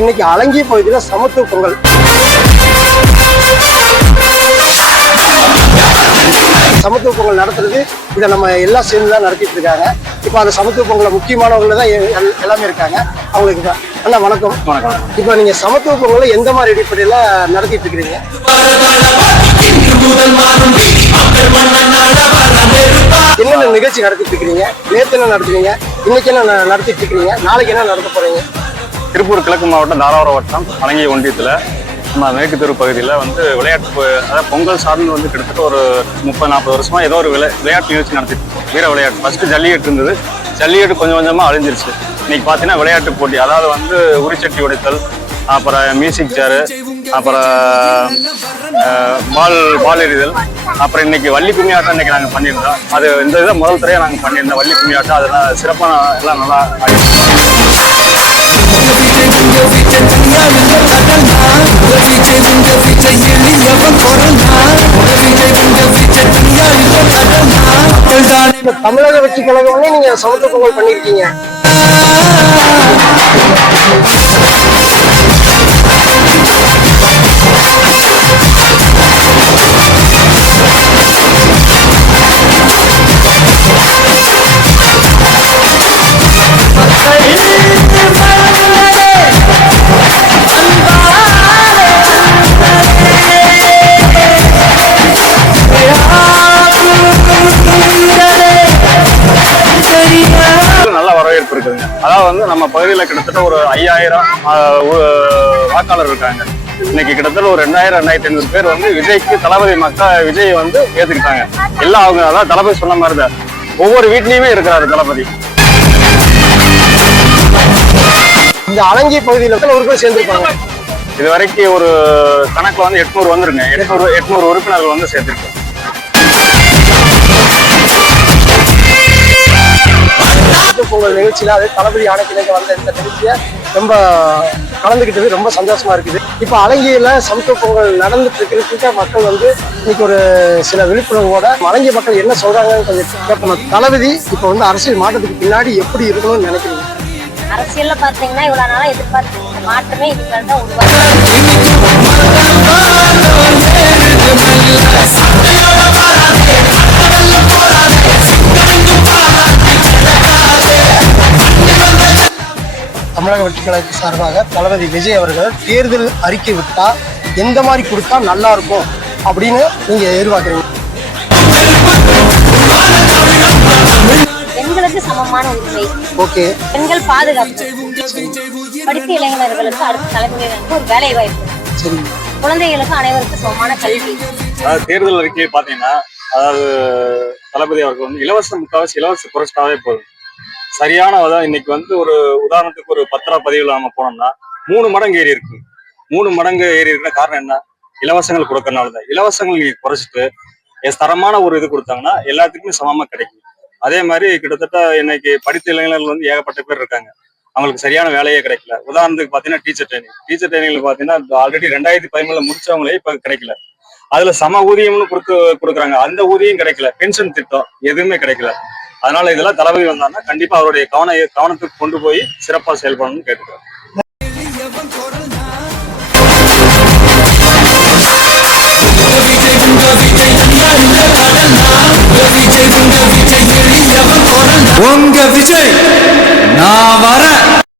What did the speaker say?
இன்னைக்கு அலங்கிய பகுதியில் சமத்துவ பொங்கல். சமத்துவ பொங்கல் நடத்துறது இதை நம்ம எல்லாம் சேர்ந்து தான் நடத்திட்டு இருக்காங்க. இப்போ அந்த சமத்துவ பொங்கலை முக்கியமானவங்க தான் எல்லாமே இருக்காங்க. அவங்களுக்கு தான். அண்ணா வணக்கம். வணக்கம். இப்போ நீங்க சமத்துவ பொங்கலை எந்த மாதிரி அடிப்படையில் நடத்திட்டு இருக்கிறீங்க? என்னென்ன நிகழ்ச்சி நடத்திட்டு இருக்கிறீங்க? நேத்து என்ன நடத்துறீங்க இன்னைக்கு என்ன நடத்திட்டு இருக்கிறீங்க? நாளைக்கு என்ன நடத்த போறீங்க? திருப்பூர் கிழக்கு மாவட்டம் தாராவரம் வட்டம் அலங்கி ஒன்றியத்தில். நம்ம மேற்கு தெரு பகுதியில் வந்து விளையாட்டு அதாவது பொங்கல் சார்ந்து வந்து கிட்டத்தட்ட ஒரு முப்பது நாற்பது வருஷமாக ஏதோ ஒரு விளை விளையாட்டு நிகழ்ச்சி நடத்திட்டு இருக்கோம். வீர விளையாட்டு. ஃபஸ்ட்டு ஜல்லிக்கட்டு இருந்தது. ஜல்லிக்கட்டு கொஞ்சம் கொஞ்சமாக அழிஞ்சிருச்சு. இன்னைக்கு பார்த்தீங்கன்னா விளையாட்டு போட்டி. அதாவது வந்து உரிச்சட்டி உடைத்தல் அப்புறம் மியூசிக் சேரு அப்புறம் பால் பால் எறிதல். அப்புறம் இன்னைக்கு வள்ளி கும்மி ஆட்டம் இன்னைக்கு நாங்கள் பண்ணியிருந்தோம். அது இந்த இதை முதல் தரையாக நாங்கள் பண்ணியிருந்தோம் வள்ளி கும்மி ஆட்டம் அதெல்லாம் சிறப்பாக எல்லாம் நல்லா ஆடிட்டு தமிழக வெற்றி கழகம் நீங்க சமத்துவ பொங்கல் பண்ணிருக்கீங்க வரவேற்பு இருக்குதுங்க அதாவது வந்து நம்ம பகுதியில் கிட்டத்தட்ட ஒரு ஐயாயிரம் வாக்காளர் இருக்காங்க. இன்னைக்கு கிட்டத்தட்ட ஒரு ரெண்டாயிரம் ரெண்டாயிரத்தி ஐநூறு பேர் வந்து விஜய்க்கு தளபதி மக்கள் விஜய் வந்து ஏத்துக்கிட்டாங்க. எல்லாம் அவங்க அதான் தளபதி சொன்ன மாதிரி தான். ஒவ்வொரு வீட்லயுமே இருக்கிறாரு தளபதி. இந்த அலங்கிய பகுதியில் எத்தனை உறுப்பினர் சேர்ந்திருப்பாங்க? இது வரைக்கும் ஒரு கணக்குல வந்து எட்நூறு வந்துருங்க. எட்நூறு எட்நூறு உறுப்பினர்கள் வந்து சேர்த்திருக்கோம் பொங்கல் நிகழ்ச்சியில அது தளபதி ஆணைக்கிணைக்கு வந்த இந்த நிகழ்ச்சியை ரொம்ப கலந்துக்கிட்டது ரொம்ப சந்தோஷமா இருக்குது. இப்போ அலங்கியில் சமத்துவ பொங்கல் நடந்துட்டு இருக்கிறதுக்கு மக்கள் வந்து இன்னைக்கு ஒரு சில விழிப்புணர்வோட அலங்கிய மக்கள் என்ன சொல்றாங்கன்னு கொஞ்சம் கேட்கணும் தளபதி இப்போ வந்து அரசியல் மாற்றத்துக்கு பின்னாடி எப்படி இருக்கணும்னு நினைக்கிறீங்க? அரசியல்ல பாத்தீங்கன்னா இவ்வளவு நாளா எதிர்பார்த்து மாற்றமே இதுக்கு தான் உருவாக்கு தமிழக வெற்றி கழகத்து சார்பாக தளபதி விஜய் அவர்கள் தேர்தல் அறிக்கை விட்டா எந்த மாதிரி கொடுத்தா நல்லா இருக்கும் அப்படின்னு நீங்க எதிர்பார்க்குறீங்க? பெண்களுக்கு சமமான உரிமை. ஓகே. பெண்கள் பாதுகாப்பு. படித்த இளைஞர்களுக்கு அடுத்த தலைமுறையினருக்கு ஒரு வேலை வாய்ப்பு. சரி. குழந்தைகளுக்கு அனைவருக்கும் சமமான கல்வி. அதாவது தேர்தல் அறிக்கையை பார்த்தீங்கன்னா அதாவது தளபதி அவர்கள் வந்து இலவச முக்காவாசி இலவச குறைச்சிட்டாவே போதும் சரியான இன்னைக்கு வந்து ஒரு உதாரணத்துக்கு ஒரு பத்திரா பதிவில் நம்ம போனோம்னா மூணு மடங்கு ஏறி இருக்கு. மூணு மடங்கு ஏறி இருக்கிற காரணம் என்ன? இலவசங்கள் கொடுக்கறனால தான். இலவசங்கள் நீங்க குறைச்சிட்டு எஸ் தரமான ஒரு இது கொடுத்தாங்கன்னா எல்லாத்துக்குமே சமமா கிடைக்கும். அதே மாதிரி கிட்டத்தட்ட இன்னைக்கு படித்த இளைஞர்கள் வந்து ஏகப்பட்ட பேர் இருக்காங்க. அவங்களுக்கு சரியான வேலையே கிடைக்கல. உதாரணத்துக்கு பாத்தீங்கன்னா டீச்சர் ட்ரைனிங் டீச்சர் ட்ரைனிங்ல பாத்தீங்கன்னா ஆல்ரெடி ரெண்டாயிரத்தி பதிமூணுல முடிச்சவங்களே இப்ப கிடைக்கல. அதுல சம ஊதியம்னு கொடுக்க கொடுக்குறாங்க. அந்த ஊதியம் கிடைக்கல. பென்ஷன் திட்டம் எதுவுமே கிடைக்கல. அதனால இதெல்லாம் தளபதி வந்தாங்கன்னா கண்டிப்பா அவருடைய கவன கவனத்துக்கு கொண்டு போய் சிறப்பா செயல்படணும்னு கேட்டுக்கிறேன் உங்க விஜய்